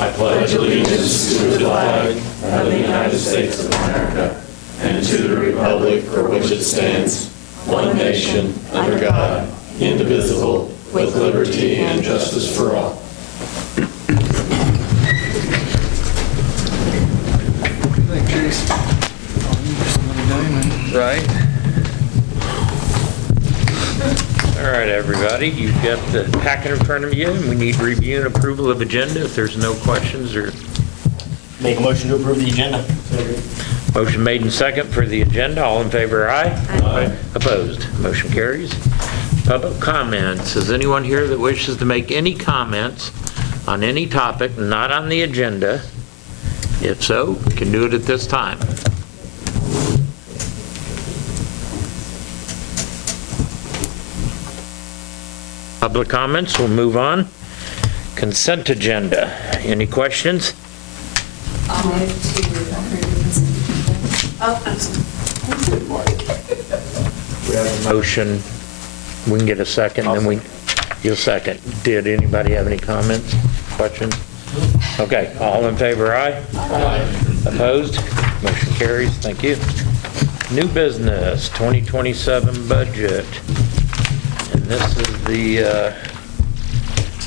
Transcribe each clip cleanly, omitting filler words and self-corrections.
I pledge allegiance to the flag of the United States of America and to the republic for which it stands, one nation, under God, indivisible, with liberty and justice for all. Right. All right, everybody, you've got the packet in front of you, and we need review and approval of agenda. If there's no questions or... Make a motion to approve the agenda. Motion made and second for the agenda. All in favor, aye? Aye. Opposed? Motion carries. Public comments. Is anyone here that wishes to make any comments on any topic not on the agenda? If so, we can do it at this time. Public comments, we'll move on. Consent agenda. Any questions? I'll move to approve the consent agenda. Oh, I'm sorry. We have a motion. We can get a second, then you'll second. Did anybody have any comments, questions? Okay, all in favor, aye? Aye. Opposed? Motion carries. Thank you. New business, 2027 budget. And this is the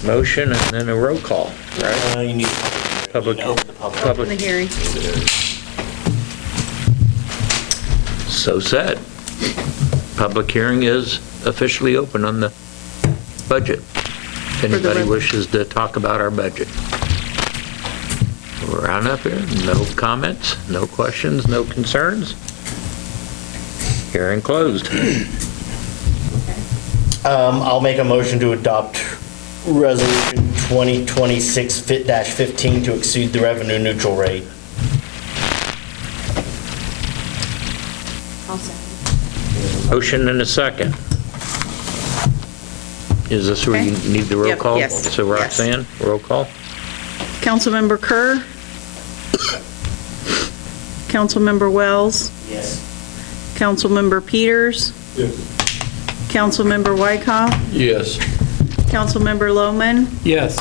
motion and then a roll call, right? You need Public. to open the public. Open the hearing. So said. Public hearing is officially open on the budget. If anybody wishes to talk about our budget. We're on up here. No comments, no questions, no concerns. Hearing closed. I'll make a motion to adopt resolution 2026-15 to exceed the revenue neutral rate. I'll second. Motion and a second. Is this where you need the roll Yep, call? yes, So Roxanne, roll call? Councilmember Kerr? Councilmember Wells? Yes. Councilmember Peters? Yes. Councilmember Wykoff? Yes. Councilmember Lohman? Yes.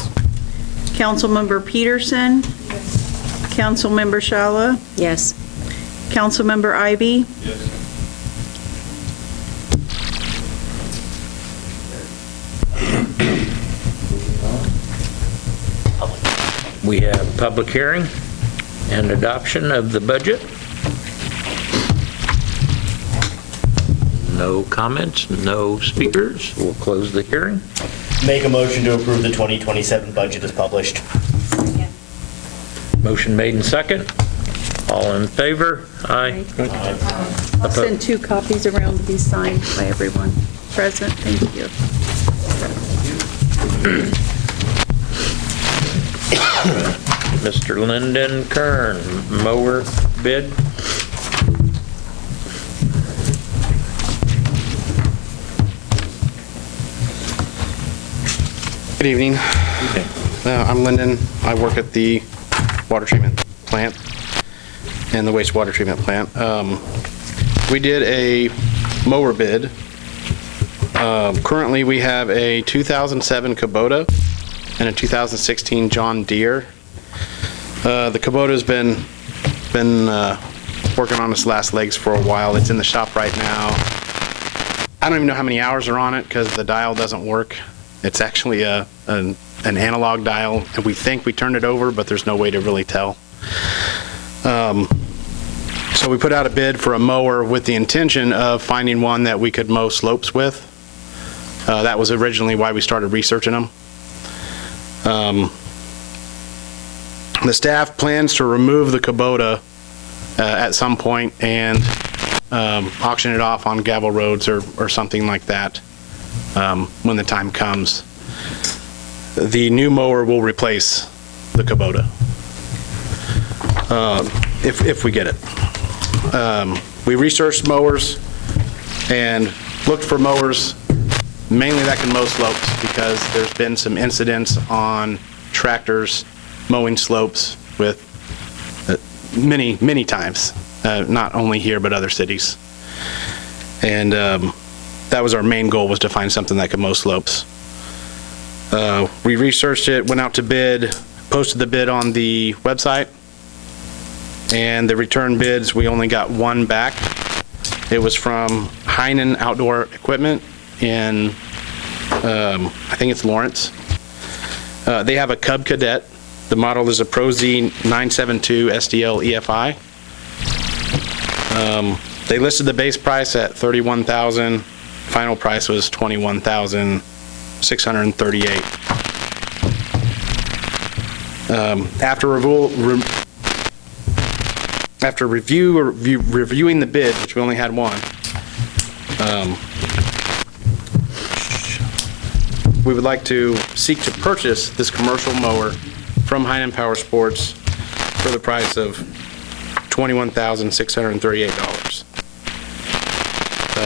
Councilmember Peterson? Councilmember Shala? Yes. Councilmember Ivy? Yes. We have public hearing and adoption of the budget. No comments, no speakers. We'll close the hearing. Make a motion to approve the 2027 budget as published. Motion made and second. All in favor? Aye. I'll send 2 copies around to be signed by everyone present. Thank you. Mr. Lyndon Kern, mower bid. Good evening. I'm Lyndon. I work at the water treatment plant and the wastewater treatment plant. We did a mower bid. Currently, we have a 2007 Kubota and a 2016 John Deere. The Kubota's been working on its last legs for a while. It's in the shop right now. I don't even know how many hours are on it because the dial doesn't work. It's actually an analog dial, and we think we turned it over, but there's no way to really tell. So we put out a bid for a mower with the intention of finding one that we could mow slopes with. That was originally why we started researching them. The staff plans to remove the Kubota at some point and auction it off on gravel roads or something like that. When the time comes. The new mower will replace the Kubota, if we get it. We researched mowers and looked for mowers mainly that can mow slopes because there's been some incidents on tractors mowing slopes with many times, not only here but other cities. And that was our main goal, was to find something that could mow slopes. We researched it, went out to bid. posted the bid on the website, and the return bids, we only got one back. It was from Heinen Outdoor Equipment in, I think it's Lawrence. They have a Cub Cadet. The model is a Pro Z 972 SDL EFI. They listed the base price at $31,000. Final price was $21,638. After reviewing the bid, which we only had one, we would like to seek to purchase this commercial mower from Heinen Power Sports for the price of $21,638.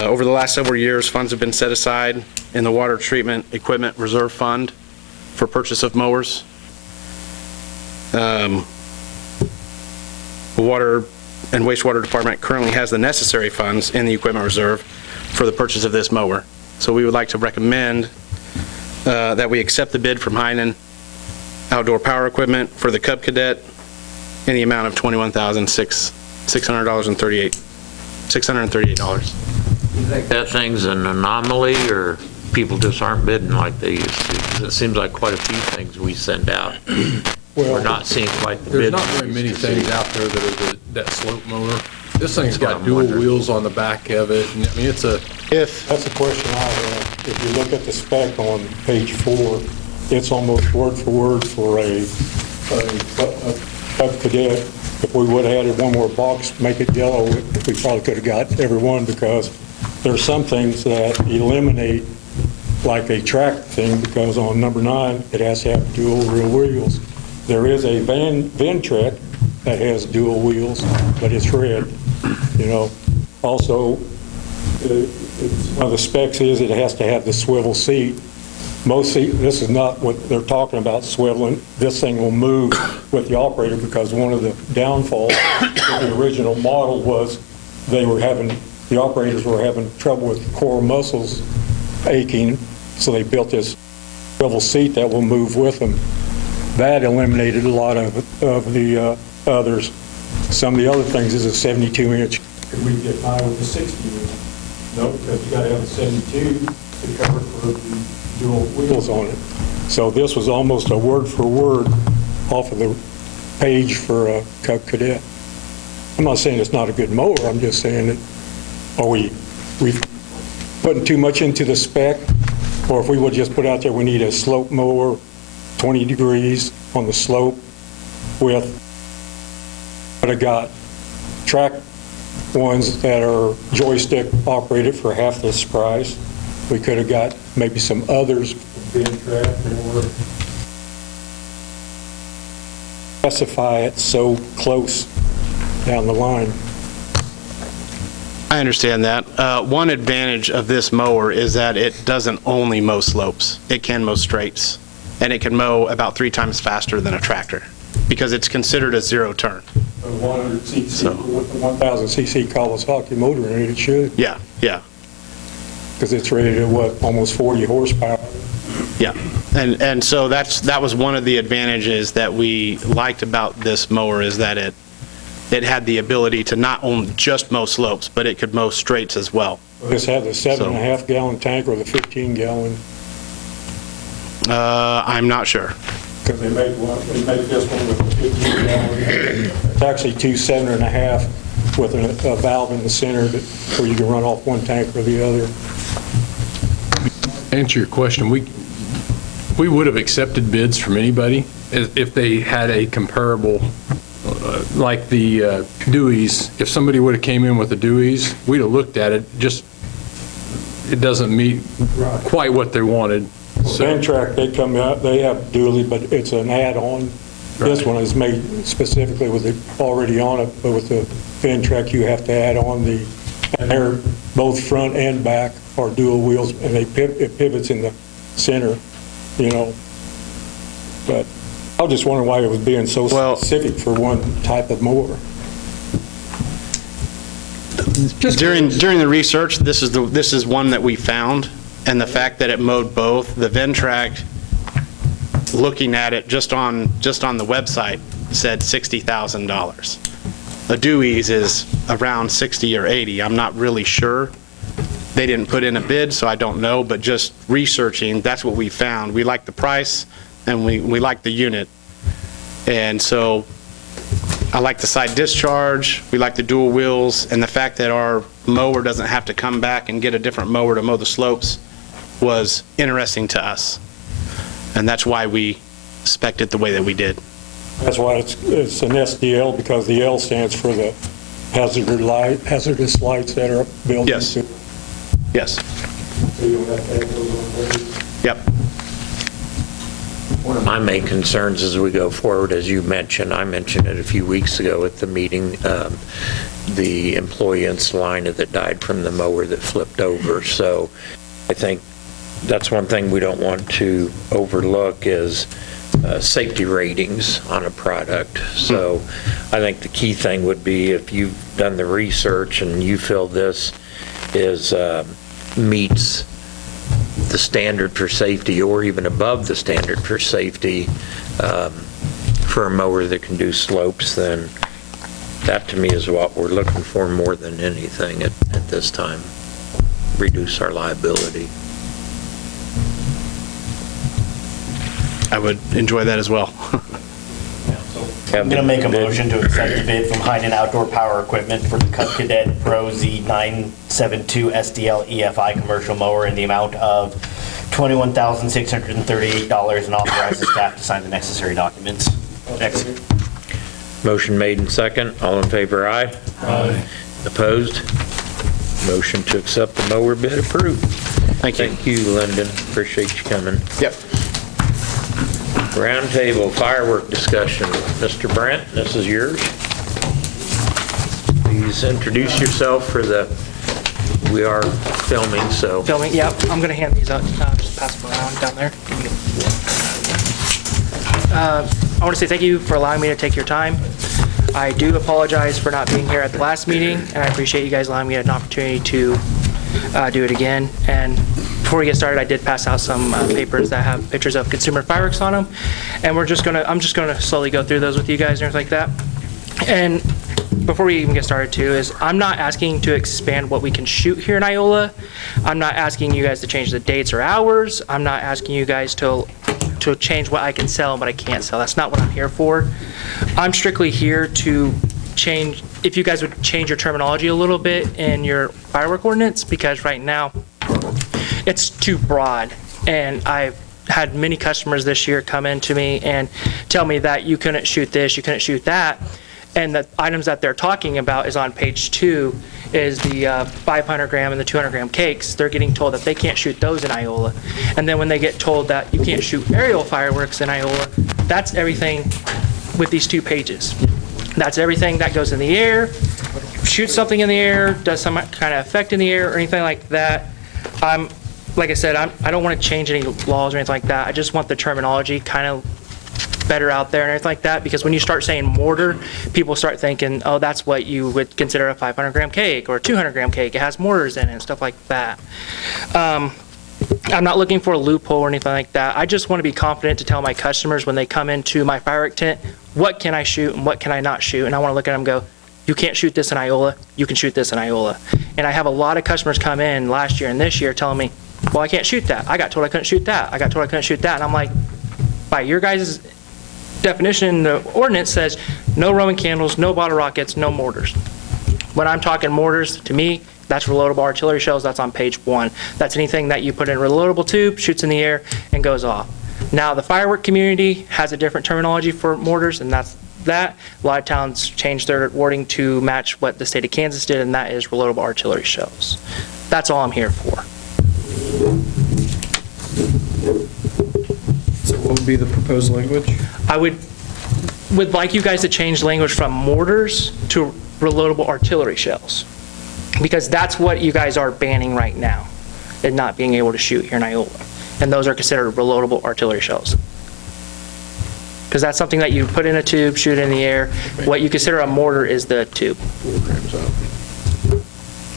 Over the last several years, funds have been set aside in the Water Treatment Equipment Reserve Fund for purchase of mowers. The Water and Wastewater Department currently has the necessary funds in the equipment reserve for the purchase of this mower. So we would like to recommend that we accept the bid from Heinen Outdoor Power Equipment for the Cub Cadet in the amount of $638. You think that thing's an anomaly, or people just aren't bidding like they used to? 'Cause it seems like quite a few things we send out, we're not seeing quite the There's bids. not very many things out there that are that slope mower. This thing's got dual wheels on the back of it, and I mean, it's a, That's a question I have. If you look at the spec on page 4, it's almost word for word for a Cub Cadet. If we would have added one more box, make it yellow, we probably could have got every one, because there's some things that eliminate, like a track thing, because on number 9, it has to have dual rear wheels. There is a Ventrac that has dual wheels, but it's red, you know. Also, one of the specs is it has to have the swivel seat. This is not what they're talking about, swiveling. This thing will move with the operator, because one of the downfalls of the original model was the operators were having trouble with core muscles aching, so they built this swivel seat that will move with them. That eliminated a lot of the others. Some of the other things is a 72-inch. Could we get by with a 60-inch? No, because you got to have a 72 to cover for the dual wheels on it. So this was almost a word for word off of the page for a Cub Cadet. I'm not saying it's not a good mower. I'm just saying that, are we putting too much into the spec? Or if we would just put out there, we need a slope mower, 20 degrees on the slope with, but I got track ones that are joystick operated for half this price. We could have got maybe some others being tracked, or specify it so close down the line. I understand that. One advantage of this mower is that it doesn't only mow slopes. It can mow straights, and it can mow about 3 times faster than a tractor, because it's considered a zero turn. A 100 cc, 1,000 cc Kawasaki motor in it, it should, Yeah, yeah, because it's rated at what, almost 40 horsepower. yeah. And so that was one of the advantages that we liked about this mower, is that it had the ability to not only just mow slopes, but it could mow straights as well. This had the 7.5 gallon tank or the 15 gallon, I'm not sure. because they make this one with a 15 gallon. It's actually 2 7.5 with a valve in the center where you can run off one tank or the other. answer your question, we would have accepted bids from anybody if they had a comparable, like the Dewey's. If somebody would have came in with the Dewey's, we'd have looked at it, just, it doesn't meet quite what they wanted. So, Ventrac, they come out, they have dually, but it's an add-on. This one is made specifically with it already on it, but with the Ventrac, you have to add on and they're both front and back are dual wheels, and it pivots in the center, you know. But I was just wondering why it was being so specific for one type of mower. During the research, this is one that we found, and the fact that it mowed both, the Ventrac looking at it just on the website, said $60,000. A Dewey's is around 60 or 80. I'm not really sure. They didn't put in a bid, so I don't know, but just researching, that's what we found. We like the price, and we like the unit. And so I like the side discharge, we like the dual wheels, and the fact that our mower doesn't have to come back and get a different mower to mow the slopes was interesting to us. And that's why we spec'd it the way that we did. That's why it's an SDL, because the L stands for the hazardous lights that are built Yes. into. Yes. So you don't have to have those on board. Yep. One of my main concerns as we go forward, as you mentioned, I mentioned it a few weeks ago at the meeting, the employee in Salina that died from the mower that flipped over. So I think that's one thing we don't want to overlook is safety ratings on a product. So I think the key thing would be if you've done the research and you feel this is meets the standard for safety or even above the standard for safety for a mower that can do slopes, then that to me is what we're looking for more than anything at this time. Reduce our liability. I would enjoy that as well. I'm going to make a motion to accept the bid from Heinen Outdoor Power Equipment for the Cub Cadet Pro Z972 SDL EFI commercial mower in the amount of $21,638 and authorize the staff to sign the necessary documents. Execute. Motion made and second. All in favor, aye? Aye. Opposed? Motion to accept the mower bid approved. Thank you. Thank you, Lyndon. Appreciate you coming. Yep. Roundtable firework discussion. Mr. Brent, this is yours. Please introduce yourself for we are filming, so. Filming, yep. I'm going to hand these out, just pass them around down there. I want to say thank you for allowing me to take your time. I do apologize for not being here at the last meeting, and I appreciate you guys allowing me an opportunity to do it again. And before we get started, I did pass out some papers that have pictures of consumer fireworks on them, and I'm just gonna slowly go through those with you guys and everything like that. And before we even get started too, is I'm not asking to expand what we can shoot here in Iola. I'm not asking you guys to change the dates or hours. I'm not asking you guys to change what I can sell and what I can't sell. That's not what I'm here for. I'm strictly here to change, if you guys would change your terminology a little bit in your firework ordinance, because right now it's too broad. And I've had many customers this year come in to me and tell me that you couldn't shoot this, you couldn't shoot that. And the items that they're talking about is on page 2 is the 500 gram and the 200 gram cakes. They're getting told that they can't shoot those in Iola. And then when they get told that you can't shoot aerial fireworks in Iola, that's everything with these 2 pages. That's everything that goes in the air, shoots something in the air, does some kind of effect in the air or anything like that. Like I said, I don't want to change any laws or anything like that. I just want the terminology kind of better out there and everything like that, because when you start saying mortar, people start thinking, oh, that's what you would consider a 500 gram cake or a 200 gram cake. It has mortars in it and stuff like that. I'm not looking for a loophole or anything like that. I just want to be confident to tell my customers when they come into my firework tent, what can I shoot and what can I not shoot? And I want to look at them and go, you can't shoot this in Iola, you can shoot this in Iola. And I have a lot of customers come in last year and this year telling me, well, I can't shoot that. I got told I couldn't shoot that. I got told I couldn't shoot that. And I'm like, by your guys' definition, the ordinance says no Roman candles, no bottle rockets, no mortars. When I'm talking mortars, to me, that's reloadable artillery shells. That's on page 1. That's anything that you put in a reloadable tube, shoots in the air, and goes off. Now, the firework community has a different terminology for mortars, and that's that. A lot of towns changed their wording to match what the state of Kansas did, and that is reloadable artillery shells. That's all I'm here for. So what would be the proposed language? I would like you guys to change language from mortars to reloadable artillery shells, because that's what you guys are banning right now, and not being able to shoot here in Iola. And those are considered reloadable artillery shells. Because that's something that you put in a tube, shoot it in the air. What you consider a mortar is the tube.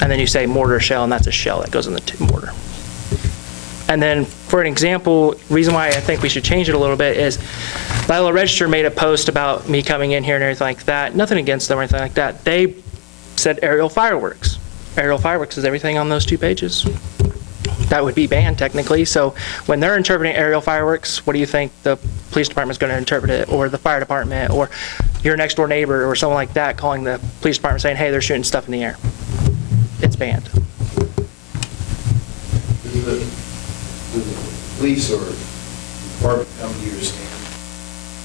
And then you say mortar shell, and that's a shell that goes in the mortar. And then, for an example, reason why I think we should change it a little bit is the Iola Register made a post about me coming in here and everything like that. Nothing against them or anything like that. They said aerial fireworks. Aerial fireworks is everything on those 2 pages. That would be banned technically. So when they're interpreting aerial fireworks, what do you think the police department's going to interpret it, or the fire department, or your next door neighbor or someone like that calling the police department saying, hey, they're shooting stuff in the air? It's banned. Does the police or department come to your stand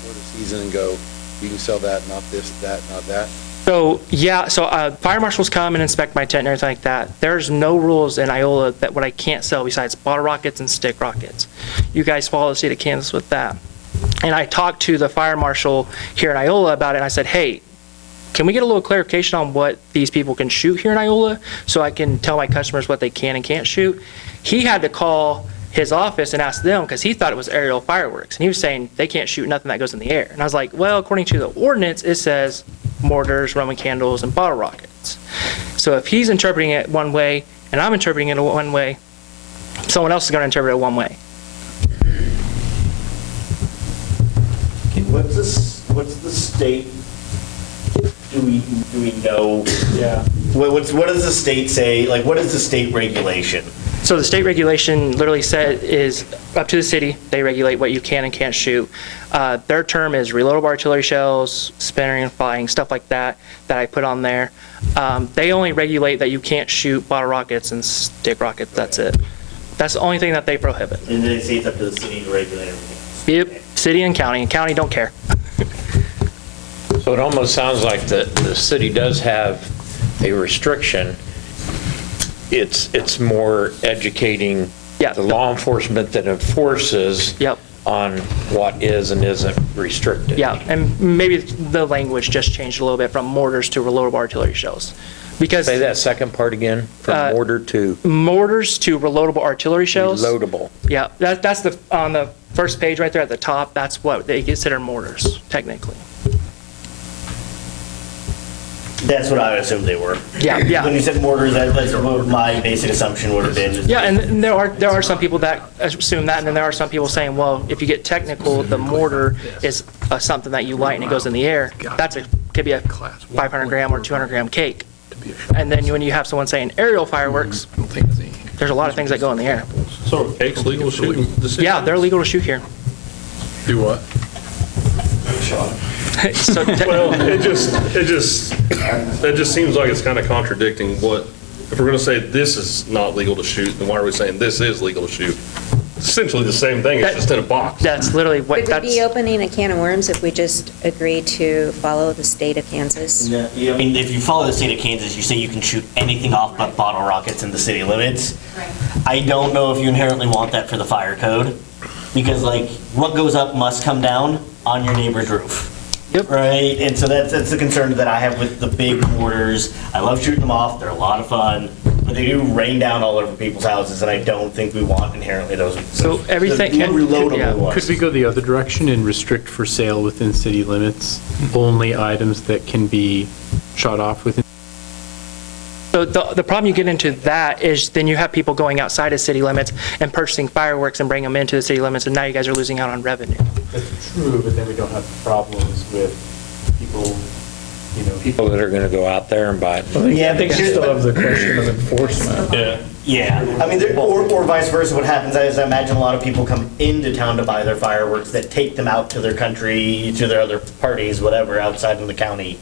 for the season and go, you can sell that, not this, that, not that? So, yeah, so fire marshals come and inspect my tent and everything like that. There's no rules in Iola that what I can't sell besides bottle rockets and stick rockets. You guys follow the state of Kansas with that. And I talked to the fire marshal here in Iola about it, and I said, hey, can we get a little clarification on what these people can shoot here in Iola so I can tell my customers what they can and can't shoot? He had to call his office and ask them because he thought it was aerial fireworks. And he was saying they can't shoot nothing that goes in the air. And I was like, well, according to the ordinance, it says mortars, Roman candles, and bottle rockets. So if he's interpreting it one way and I'm interpreting it one way, someone else is going to interpret it one way. What's the state? Do we know? Yeah. What does the state say? Like, what is the state regulation? So the state regulation literally said is up to the city. They regulate what you can and can't shoot. Their term is reloadable artillery shells, spinning and flying, stuff like that I put on there. They only regulate that you can't shoot bottle rockets and stick rockets. That's it. That's the only thing that they prohibit. And they say it's up to the city to regulate everything else. Yep, city and county. And county don't care. So it almost sounds like the city does have a restriction. It's more educating the law enforcement that enforces on what is and isn't restricted. Yeah, and maybe the language just changed a little bit from mortars to reloadable artillery shells. Because say that second part again, from mortars to reloadable artillery shells. Reloadable. Yeah, that's the on the first page right there at the top. That's what they consider mortars technically. That's what I assumed they were. Yeah. When you said mortars, that's what my basic assumption would have been. Yeah, and there are some people that assume that, and then there are some people saying, well, if you get technical, the mortar is something that you light and it goes in the air. Could be a 500 gram or 200 gram cake. And then when you have someone saying aerial fireworks, there's a lot of things that go in the air. So cake's legal to shoot? Yeah, they're legal to shoot here. Do what? Well, it just seems like it's kind of contradicting what, if we're going to say this is not legal to shoot, then why are we saying this is legal to shoot? It's essentially the same thing, it's just in a box. That's literally what Would we be opening a can of worms if we just agree to follow the state of Kansas? Yeah, I mean, if you follow the state of Kansas, you say you can shoot anything off but bottle rockets in the city limits. Right. I don't know if you inherently want that for the fire code, because like, what goes up must come down on your neighbor's roof. Yep. Right, and so that's the concern that I have with the big mortars. I love shooting them off, they're a lot of fun, but they do rain down all over people's houses, and I don't think we want inherently those. So everything the reloadable ones. Could we go the other direction and restrict for sale within city limits only items that can be shot off within? So the problem you get into that is then you have people going outside of city limits and purchasing fireworks and bringing them into the city limits, and now you guys are losing out on revenue. That's true, but then we don't have problems with people, People that are going to go out there and buy it. Yeah, I think you still have the question of enforcement. Yeah, I mean, or vice versa. What happens is I imagine a lot of people come into town to buy their fireworks that take them out to their country, to their other parties, whatever, outside in the county.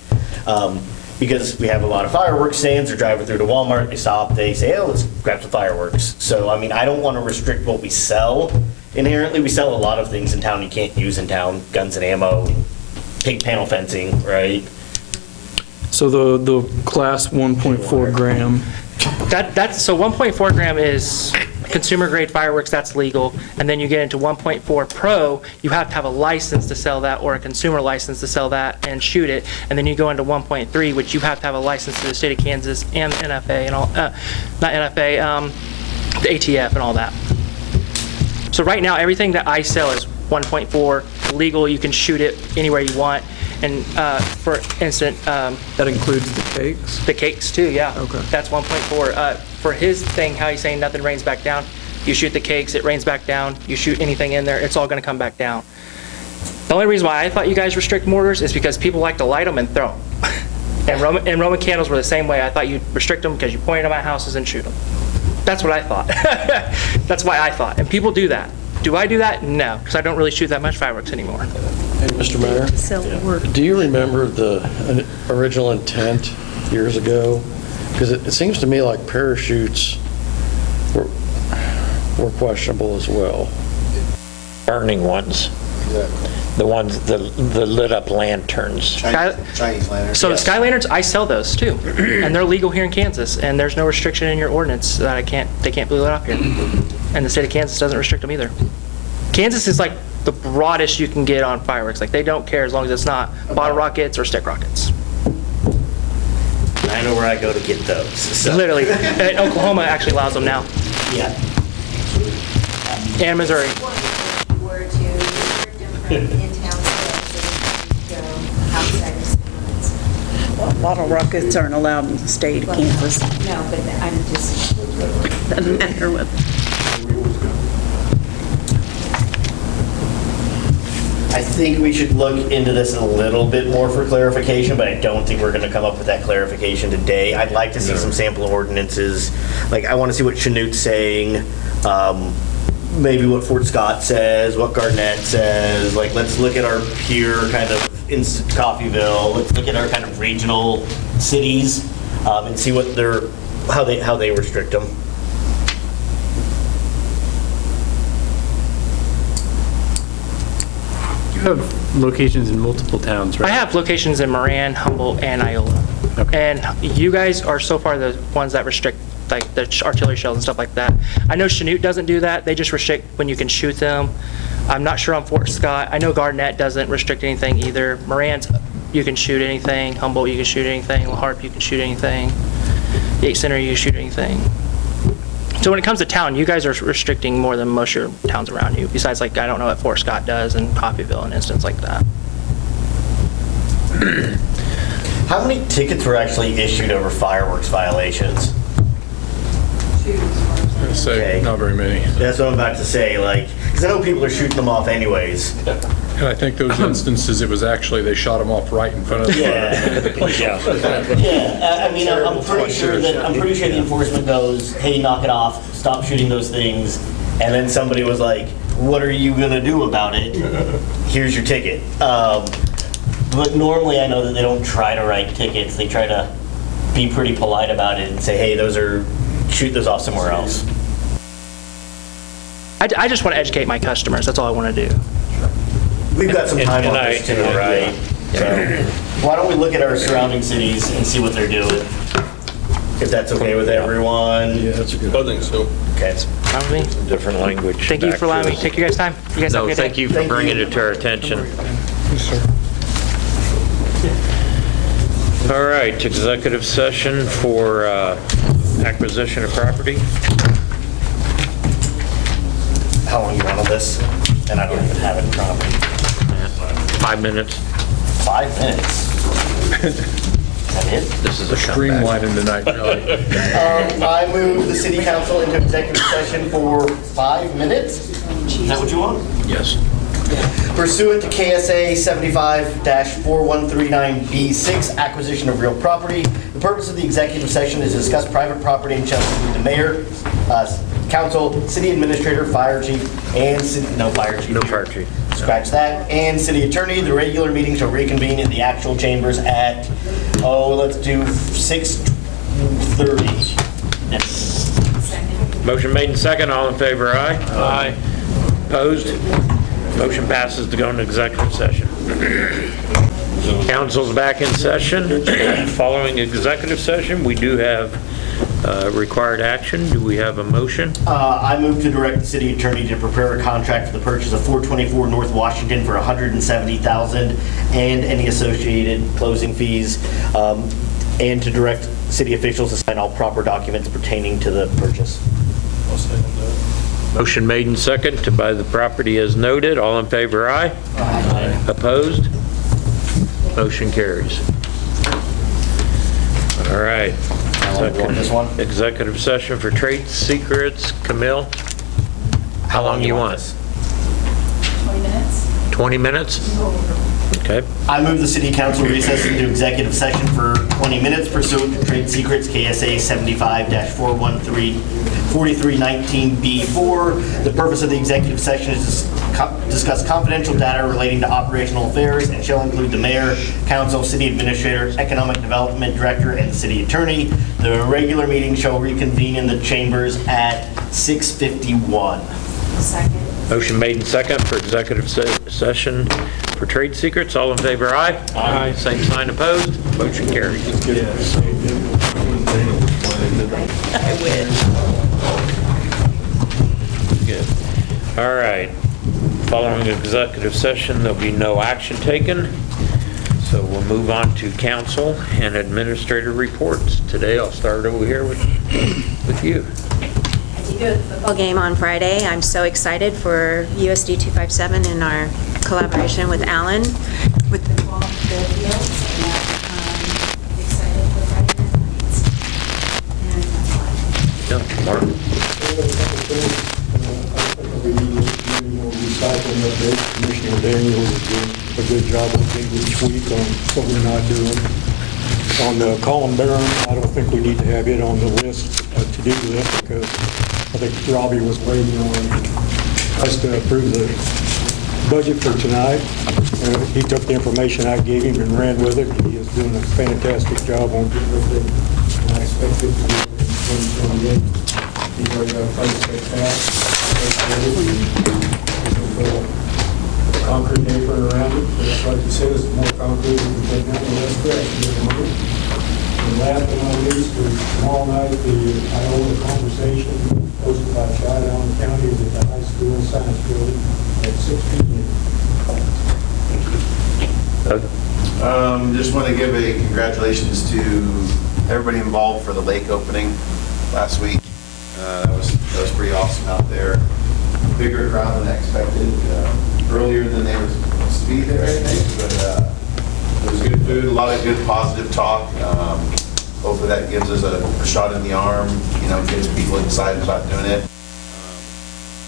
Because we have a lot of fireworks stands, they're driving through to Walmart, they stop, they say, oh, let's grab some fireworks. So, I mean, I don't want to restrict what we sell. Inherently, we sell a lot of things in town you can't use in town, guns and ammo, pig panel fencing, right? So the class 1.4 gram. So 1.4 gram is consumer grade fireworks, that's legal. And then you get into 1.4 Pro, you have to have a license to sell that or a consumer license to sell that and shoot it. And then you go into 1.3, which you have to have a license to the state of Kansas and the NFA and all, not NFA, the ATF and all that. So right now, everything that I sell is 1.4 legal. You can shoot it anywhere you want. And for instance, That includes the cakes? the cakes too, yeah. Okay. That's 1.4. For his thing, how he's saying nothing rains back down, You shoot the cakes, it rains back down. You shoot anything in there, it's all gonna come back down. The only reason why I thought you guys restrict mortars is because people like to light them and throw them. And Roman candles were the same way. I thought you'd restrict them because you pointed them at houses and shoot them. That's what I thought. That's why I thought. And people do that. Do I do that? No, because I don't really shoot that much fireworks anymore. Hey, Mr. Mayor, Sell word. do you remember the original intent years ago? Because it seems to me like parachutes were questionable as well. Burning ones, Exactly. the ones, the lit up lanterns. Chinese lanterns. So the sky lanterns, I sell those too, and they're legal here in Kansas, and there's no restriction in your ordinance that they can't be lit up here. And the state of Kansas doesn't restrict them either. Kansas is like the broadest you can get on fireworks. Like they don't care as long as it's not bottle rockets or stick rockets. I know where I go to get those. So. Literally, and Oklahoma actually allows them now, Yeah. and Missouri. Were to restrict them from in-town sales, so they can go outside the city limits. Bottle rockets aren't allowed in the state of Kansas. No, but I'm just, Doesn't matter what. I think we should look into this a little bit more for clarification, but I don't think we're going to come up with that clarification today. I'd like to see some sample ordinances. Like, I want to see what Chinook's saying, maybe what Fort Scott says, what Garnett says. Like, let's look at our peer kind of in Coffeyville. Let's look at our kind of regional cities and see what how they restrict them. You have locations in multiple towns, right? I have locations in Moran, Humboldt, and Iola. Okay. And you guys are so far the ones that restrict like the artillery shells and stuff like that. I know Chinook doesn't do that. They just restrict when you can shoot them. I'm not sure on Fort Scott. I know Garnett doesn't restrict anything either. Moran's, you can shoot anything. Humboldt, you can shoot anything. La Harpe, you can shoot anything. Yates Center, you can shoot anything. So when it comes to town, you guys are restricting more than most of your towns around you. Besides, like, I don't know what Fort Scott does and Coffeyville and instance like that. How many tickets were actually issued over fireworks violations? I'd say Okay. not very many. That's what I'm about to say, like, because I know people are shooting them off anyways. And I think those instances, it was actually, they shot them off right in front of the Yeah, I mean, I'm pretty sure the enforcement goes, hey, knock it off, stop shooting those things, and then somebody was like, what are you gonna do about it? Here's your ticket. But normally I know that they don't try to write tickets, they try to be pretty polite about it and say, hey, shoot those off somewhere else. I just want to educate my customers. That's all I want to do. We've got some time on And this too, right? So why don't we look at our surrounding cities and see what they're doing? If that's okay with everyone? Yeah, that's a good. I think so. Okay. Fine with me? Different language. Thank you back for allowing to me to us. take you guys' time. You guys have a No, good day. thank you for Thank bringing you. it to our attention. All right, executive session for acquisition of property. How long you want on this? And I don't even have it in front of me. 5 minutes. 5 minutes. Is that it? This is a comeback. streamlining tonight, really. I move the city council into executive session for 5 minutes. Is that what you want? Yes. Pursuant to KSA 75-4139B6, acquisition of real property. The purpose of the executive session is to discuss private property in Chelsea with the mayor, council, city administrator, fire chief, and no fire chief. No fire chief. Scratch that. And city attorney. The regular meeting shall reconvene in the actual chambers at, let's do 6:30. Motion made and second. All in favor, aye? Aye. Opposed? Motion passes to go into executive session. Council's back in session. Following executive session, we do have required action. Do we have a motion? I move to direct the city attorney to prepare a contract for the purchase of 424 North Washington for $170,000 and any associated closing fees, and to direct city officials to sign all proper documents pertaining to the purchase. Motion made and second to buy the property as noted. All in favor, aye? Aye. Opposed? Motion carries. All right. Want this one? Executive session for trade secrets. Camille? How long you want? this. 20 minutes? 20 minutes? Okay. I move the city council recess into executive session for 20 minutes pursuant to Trade Secrets KSA 75-413-4319B4. The purpose of the executive session is to discuss confidential data relating to operational affairs and shall include the mayor, council, city administrator, economic development director, and the city attorney. The regular meeting shall reconvene in the chambers at 6:51. Second. Motion made and second for executive session for trade secrets. All in favor, aye? Aye. Same sign opposed? Motion carries. I wish. Good. All right. Following executive session, there'll be no action taken. So we'll move on to council and administrator reports. Today, I'll start over here with you. I did go to the football game on Friday. I'm so excited for USD 257 and our collaboration with Alan with the fields. And excited for Friday nights. And that's all I have. Yeah, Mark. Recycling update. Commissioner Daniel is doing a good job of each week on what we're not doing. On the Columbarium, I don't think we need to have it on the list to do this because I think Robbie was waiting on us to approve the budget for tonight. He took the information I gave him and ran with it. He is doing a fantastic job on getting everything. And I expect it to be in 2028. He's already got a price tag back. Concrete apron around it, but that's like he says, the more concrete we can put down, the less crack we get on it. And last but not least, tomorrow night, the Iola conversation hosted by Iola County is at the high school science building at 6 p.m. Just want to give a congratulations to everybody involved for the lake opening last week. That was pretty awesome out there. Bigger crowd than I expected. Earlier than they were supposed to be there, I think. But it was good food, a lot of good positive talk. Hopefully that gives us a shot in the arm. You know, gets people excited about doing it.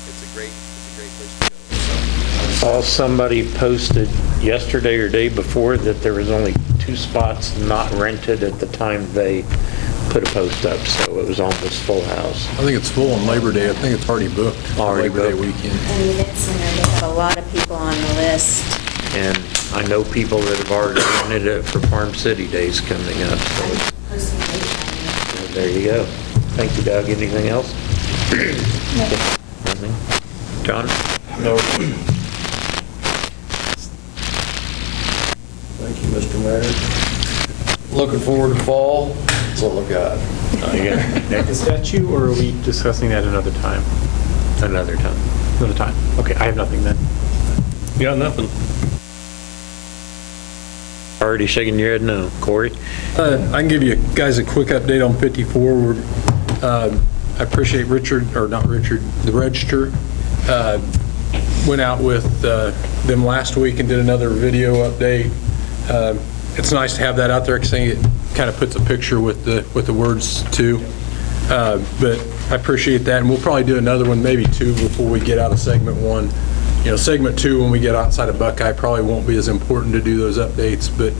It's a great place to go. Saw somebody posted yesterday or day before that there was only 2 spots not rented at the time they put a post up, so it was almost full house. I think it's full on Labor Day. I think it's already booked. Already Labor Day booked. weekend. And Event Center, they have a lot of people on the list. And I know people that have already rented it for Farm City Days coming up. So there you go. Thank you, Doug. Anything else? Nothing. John? No. Thank you, Mr. Mayor. Looking forward to fall. That's all I've got. The statue, or are we discussing that another time? Another time. Another time. Okay, I have nothing then. You got nothing. Already shaking your head no. Corey? I can give you guys a quick update on 54. I appreciate the Register. Went out with them last week and did another video update. It's nice to have that out there because it kind of puts a picture with the words too. But I appreciate that, and we'll probably do another one, maybe 2, before we get out of segment 1. You know, segment 2, when we get outside of Buckeye, probably won't be as important to do those updates. But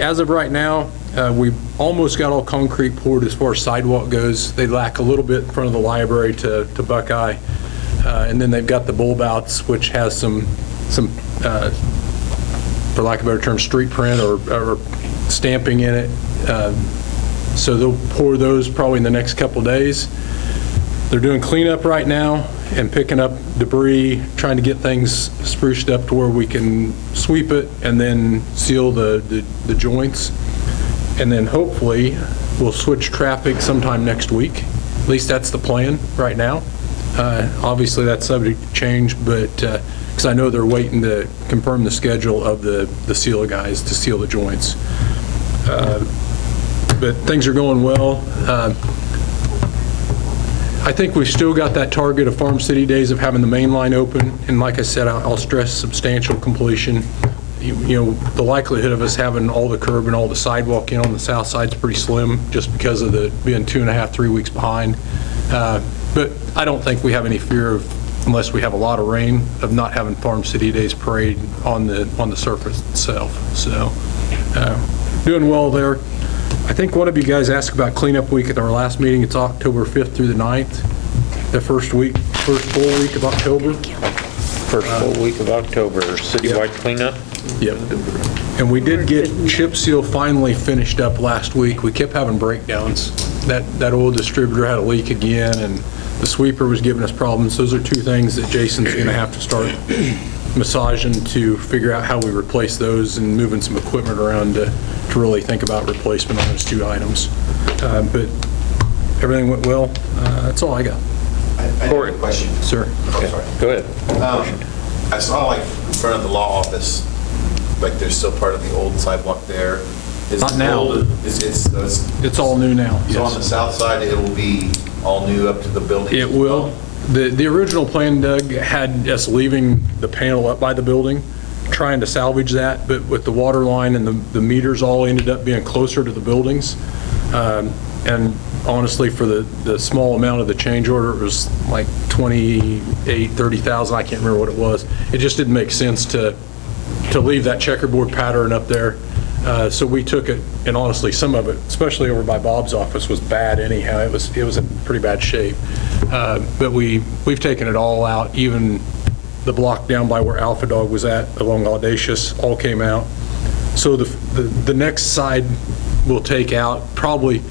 as of right now, we've almost got all concrete poured as far as sidewalk goes. They lack a little bit in front of the library to Buckeye. And then they've got the bulb outs, which has some for lack of a better term, street print or stamping in it. So they'll pour those probably in the next couple days. They're doing cleanup right now and picking up debris, trying to get things spruced up to where we can sweep it and then seal the joints. And then hopefully we'll switch traffic sometime next week. At least that's the plan right now. Obviously that's subject to change, but because I know they're waiting to confirm the schedule of the seal guys to seal the joints. But things are going well. I think we've still got that target of Farm City Days of having the main line open, and like I said, I'll stress substantial completion. You know, the likelihood of us having all the curb and all the sidewalk in on the south side is pretty slim, just because of the being 2.5, 3 weeks behind. But I don't think we have any fear of unless we have a lot of rain, of not having Farm City Days parade on the surface itself. So doing well there. I think one of you guys asked about cleanup week at our last meeting. It's October 5th through the 9th, the first full week of October. First full week of October, citywide cleanup? Yep. And we did get chip seal finally finished up last week. We kept having breakdowns. That oil distributor had a leak again, and the sweeper was giving us problems. Those are two things that Jason's going to have to start massaging to figure out how we replace those and moving some equipment around to really think about replacement on those two items. But everything went well. That's all I got. I have a question. Sir. Oh, sorry. Go ahead. I saw like in front of the law office, like there's still part of the old sidewalk there. Not now. It's all new now. So on the south side, it'll be all new up to the building? It will. The original plan, Doug, had us leaving the panel up by the building, trying to salvage that, but with the water line and the meters all ended up being closer to the buildings. And honestly, for the small amount of the change order, it was like 28, 30,000, I can't remember what it was. It just didn't make sense to leave that checkerboard pattern up there. So we took it, and honestly, some of it, especially over by Bob's office, was bad anyhow. It was in pretty bad shape. But we've taken it all out, even the block down by where Alpha Dog was at along Audacious, all came out. So the next side we'll take out, probably,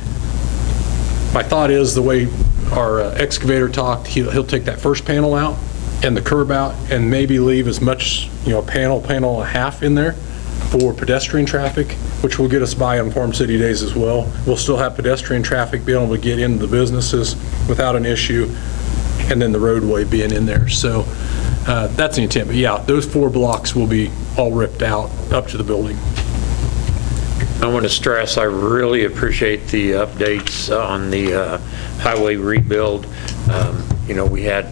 my thought is the way our excavator talked, he'll take that first panel out and the curb out and maybe leave as much, a panel and a half in there for pedestrian traffic, which will get us by on Farm City Days as well. We'll still have pedestrian traffic being able to get into the businesses without an issue, and then the roadway being in there. So that's the intent. But yeah, those 4 blocks will be all ripped out up to the building. I want to stress, I really appreciate the updates on the highway rebuild. We had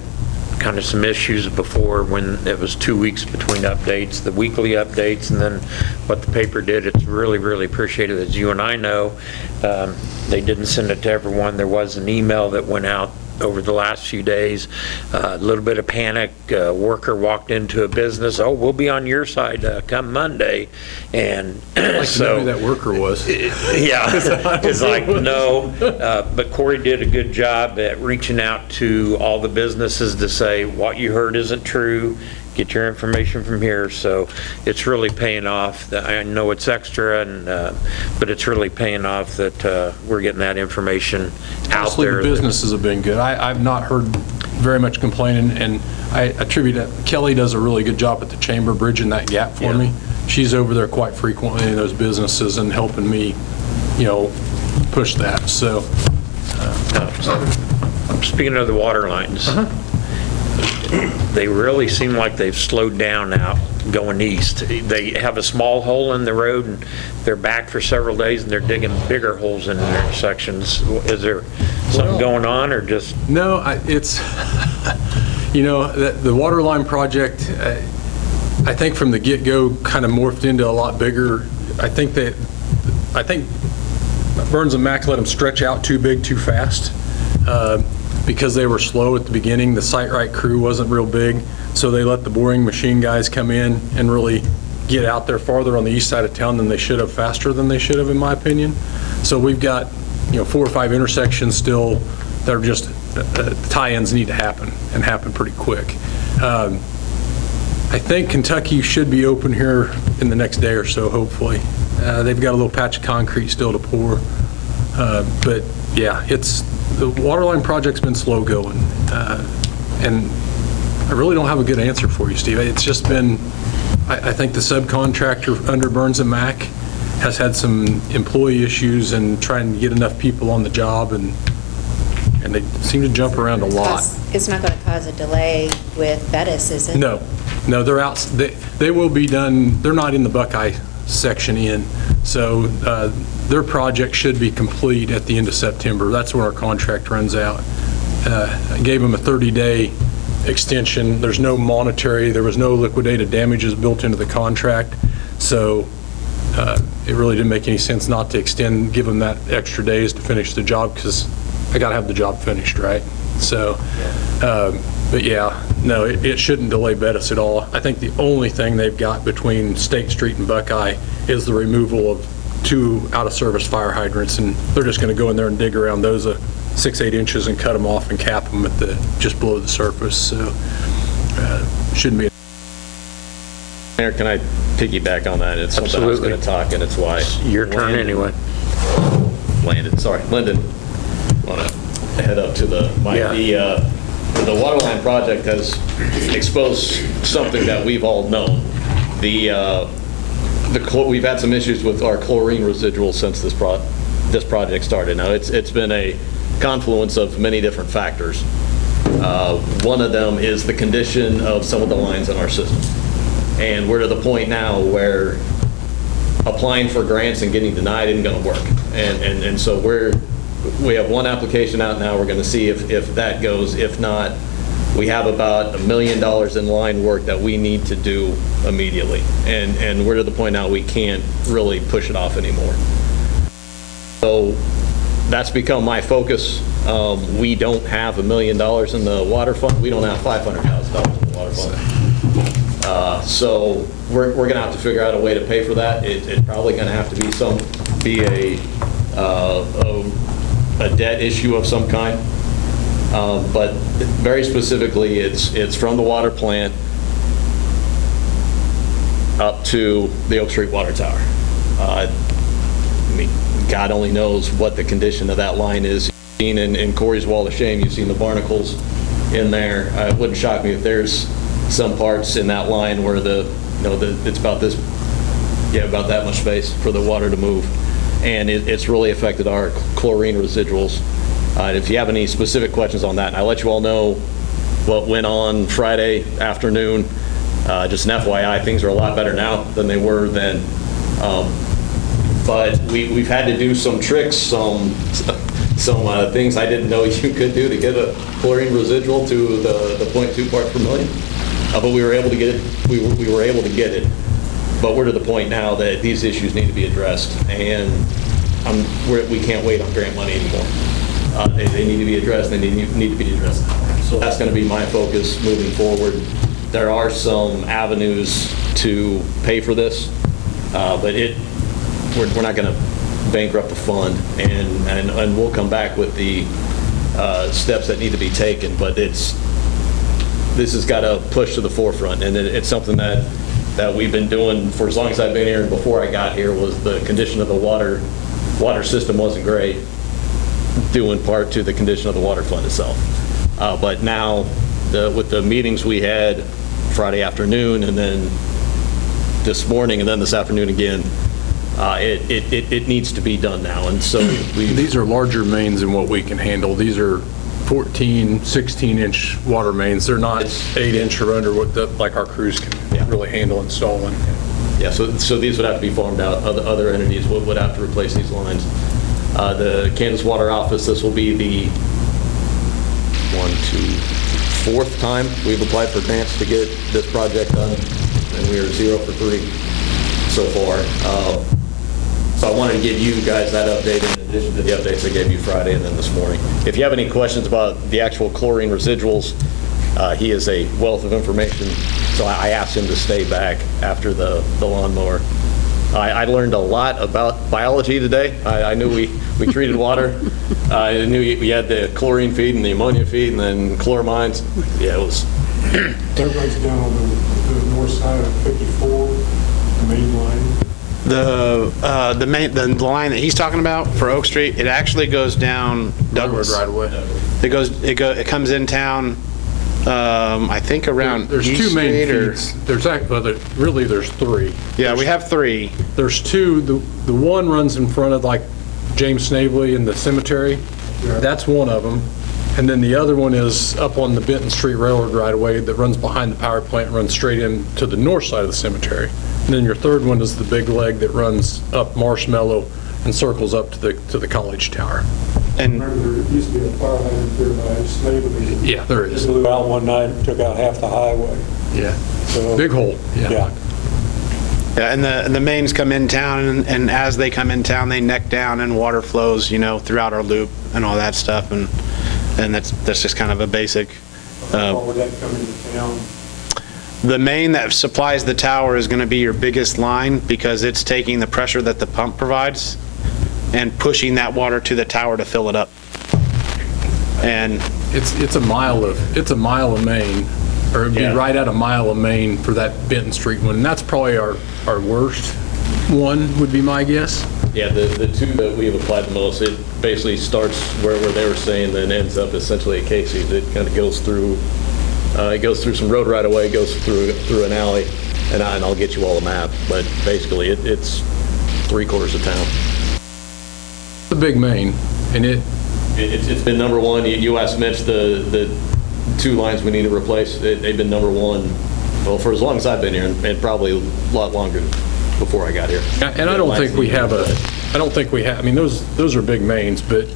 kind of some issues before when it was 2 weeks between updates, the weekly updates, and then what the paper did. It's really, really appreciated. As you and I know, they didn't send it to everyone. There was an email that went out over the last few days, a little bit of panic. A worker walked into a business, "Oh, we'll be on your side come Monday." And I'd like so, to know who that worker was. Yeah, it's like, no. But Corey did a good job at reaching out to all the businesses to say, what you heard isn't true. Get your information from here. So it's really paying off. I know it's extra, but it's really paying off that we're getting that information out Honestly, there. The businesses have been good. I've not heard very much complaining, and I attribute it. Kelly does a really good job at the chamber bridging that gap for me. She's over there quite frequently in those businesses and helping me, push that. So, speaking of the water lines, they really seem like they've slowed down now going east. They have a small hole in the road, and they're back for several days, and they're digging bigger holes in the intersections. Is there something going on, or just? No, it's, the water line project, I think from the get-go kind of morphed into a lot bigger. I think Burns and Mac let them stretch out too big too fast. Because they were slow at the beginning, the site-right crew wasn't real big, so they let the boring machine guys come in and really get out there farther on the east side of town than they should have, faster than they should have, in my opinion. So we've got, 4 or 5 intersections still that are just, tie-ins need to happen, and happen pretty quick. I think Kentucky should be open here in the next day or so, hopefully. They've got a little patch of concrete still to pour, but yeah, the waterline project's been slow going, and I really don't have a good answer for you, Steve. It's just been, I think the subcontractor under Burns and Mac has had some employee issues and trying to get enough people on the job, and they seem to jump around a lot. It's not going to cause a delay with Bettis, is it? No, they're out. They will be done. They're not in the Buckeye section in, so their project should be complete at the end of September. That's when our contract runs out. I gave them a 30-day extension. There's no monetary, there was no liquidated damages built into the contract, so it really didn't make any sense not to extend, give them that extra days to finish the job, because I got to have the job finished, right? So, but yeah, No, it shouldn't delay Bettis at all. I think the only thing they've got between State Street and Buckeye is the removal of 2 out-of-service fire hydrants, and they're just going to go in there and dig around those 6-8 inches and cut them off and cap them at just below the surface. So shouldn't be. Mayor, can I piggyback on that? It's something I was going to talk, and it's why. Your turn anyway. Lyndon, want to head up to the mic. Yeah. The water line project has exposed something that we've all known. We've had some issues with our chlorine residuals since this project started. Now, it's been a confluence of many different factors. One of them is the condition of some of the lines in our system. And we're to the point now where applying for grants and getting denied isn't going to work. And so we have one application out now. We're going to see if that goes. If not, we have about $1 million in line work that we need to do immediately. And we're to the point now we can't really push it off anymore. So that's become my focus. We don't have $1 million in the water fund. We don't have $500,000 in the water fund. So we're going to have to figure out a way to pay for that. It's probably going to have to be a debt issue of some kind. But very specifically, it's from the water plant up to the Oak Street Water Tower. I mean, God only knows what the condition of that line is. You've seen in Corey's Wall of Shame, you've seen the barnacles in there. It wouldn't shock me if there's some parts in that line where it's about about that much space for the water to move. And it's really affected our chlorine residuals. If you have any specific questions on that, and I'll let you all know what went on Friday afternoon. Just an FYI, things are a lot better now than they were then. But we've had to do some tricks, some things I didn't know you could do to get a chlorine residual to the 0.2 parts per million. But we were able to get it. We were able to get it. But we're to the point now that these issues need to be addressed, and we can't wait on grant money anymore. They need to be addressed, and they need to be addressed now. So that's going to be my focus moving forward. There are some avenues to pay for this, but we're not going to bankrupt the fund, and we'll come back with the steps that need to be taken. But this has got to push to the forefront, and it's something that we've been doing for as long as I've been here, and before I got here was the condition of the water system wasn't great, due in part to the condition of the water fund itself. But now, with the meetings we had Friday afternoon, and then this morning, and then this afternoon again, it needs to be done now. And so these are larger mains than what we can handle. These are 14, 16-inch water mains. They're not 8-inch or under like our crews can really handle installing. Yeah, so these would have to be farmed out. Other entities would have to replace these lines. The Kansas Water Office, this will be the 4th time we've applied for grants to get this project done, and we are 0 for 3 so far. So I wanted to give you guys that update in addition to the updates I gave you Friday and then this morning. If you have any questions about the actual chlorine residuals, he is a wealth of information, so I asked him to stay back after the lawnmower. I learned a lot about biology today. I knew we treated water. I knew we had the chlorine feed and the ammonia feed and then chloramines. Yeah, it was. That runs down on the north side of 54, the main line. The line that he's talking about for Oak Street, it actually goes down Douglas. Right away. It comes in town. I think around. There's East 2 main Street feeds. There's 3. Yeah, we have 3. There's 2. The one runs in front of like James Snavely in the cemetery. Yeah. That's one of them. And then the other one is up on the Benton Street Railroad right away that runs behind the power plant and runs straight in to the north side of the cemetery. And then your third one is the big leg that runs up Marshmallow and circles up to the college tower. And remember, there used to be a fire hydrant there by Snavely. Yeah, there is. It blew out one night and took out half the highway. Yeah. So, big hole. Yeah. Yeah, and the mains come in town, and as they come in town, they neck down, and water flows, throughout our loop and all that stuff, and that's just kind of a basic How would that come into town? The main that supplies the tower is going to be your biggest line because it's taking the pressure that the pump provides and pushing that water to the tower to fill it up. And It's a mile of main, or it'd be Yeah. right at a mile of main for that Benton Street one. And that's probably our worst one, would be my guess. Yeah, the two that we've applied the most, it basically starts where they were saying, then ends up essentially at Casey's. It kind of goes through, some road right away, goes through an alley, and I'll get you all a map, but basically it's 3/4 of town. The big main, and It's been number one. You asked Mitch the 2 lines we need to replace. They've been number one, well, for as long as I've been here, and probably a lot longer before I got here. and I don't think we have, I mean, those are big mains, but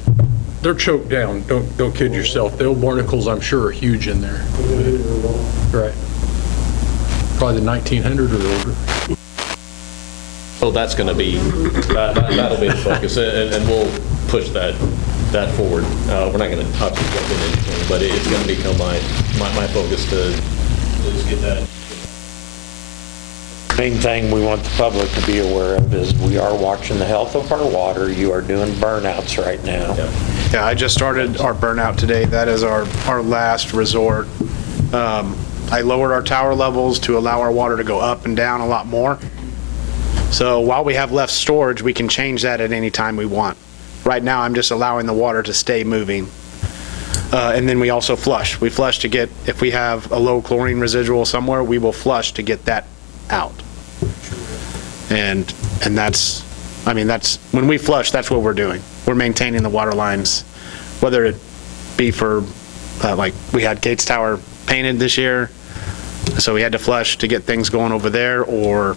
they're choked down. Don't kid yourself. The old barnacles, I'm sure, are huge in there. Right. Probably the 1900 or older. So that's going to be, that'll be the focus, and we'll push that forward. We're not going to obviously jump into anything, but it's going to become my focus to just get that. Main thing we want the public to be aware of is we are watching the health of our water. You are doing burnouts right now. yeah, I just started our burnout today. That is our last resort. I lowered our tower levels to allow our water to go up and down a lot more. So while we have left storage, we can change that at any time we want. Right now, I'm just allowing the water to stay moving. And then we also flush. We flush to get, if we have a low chlorine residual somewhere, we will flush to get that out. And that's, when we flush, that's what we're doing. We're maintaining the water lines, whether it be for, like, we had Gates Tower painted this year, so we had to flush to get things going over there, or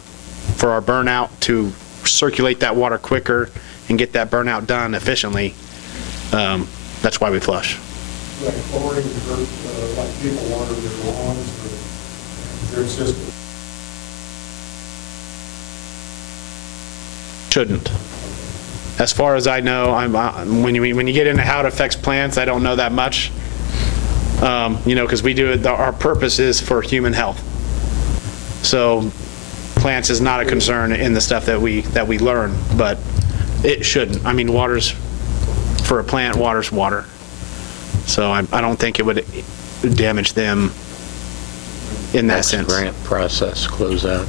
for our burnout to circulate that water quicker and get that burnout done efficiently. That's why we flush. Like chlorine hurt, like people water their lawns or their system. Shouldn't. As far as I know, when you get into how it affects plants, I don't know that much. Because we do it, our purpose is for human health. So plants is not a concern in the stuff that we learn, but it shouldn't. I mean, water's, for a plant, water's water. So I don't think it would damage them in that sense. Grant process close out.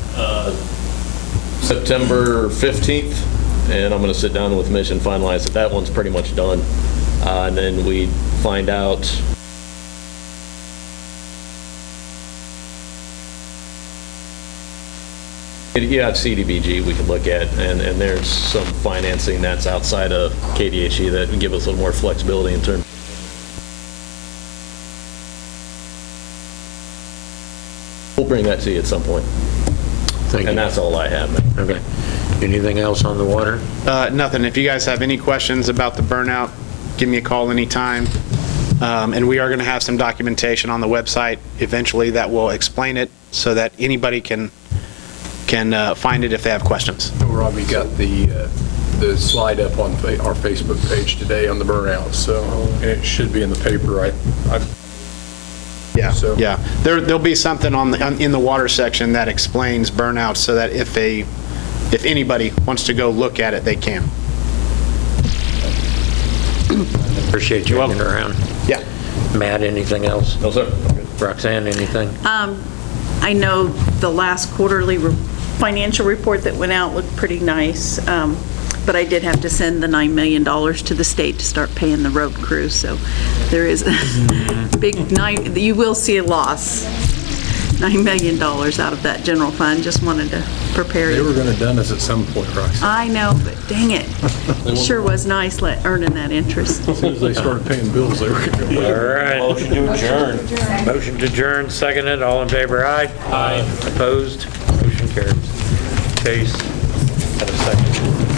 September 15th, and I'm going to sit down with Mitch and finalize it. That one's pretty much done. And then we find out you have CDBG we can look at, and there's some financing that's outside of KDHE that would give us a little more flexibility in terms. We'll bring that to you at some point. Thank you. And that's all I have, man. Okay. Anything else on the water? Nothing. If you guys have any questions about the burnout, give me a call anytime. And we are going to have some documentation on the website eventually that will explain it so that anybody can find it if they have questions. Robbie got the slide up on our Facebook page today on the burnout, so and it should be in the paper. Yeah, So- yeah. There'll be something in the water section that explains burnouts so that if anybody wants to go look at it, they can. Appreciate you hanging around. Yeah. Matt, anything else? No, sir. Roxanne, anything? I know the last quarterly financial report that went out looked pretty nice, but I did have to send the $9 million to the state to start paying the road crew, so there is a big, you will see a loss, $9 million out of that general fund. Just wanted to prepare They were you. going to done us at some point, Roxanne. I know, but dang it. Sure was nice earning that interest. As soon as they started paying bills, they were going to go. All right. Motion to adjourn. Motion to adjourn, seconded. All in favor, aye? Aye. Opposed? Motion carries. Chase, had a second.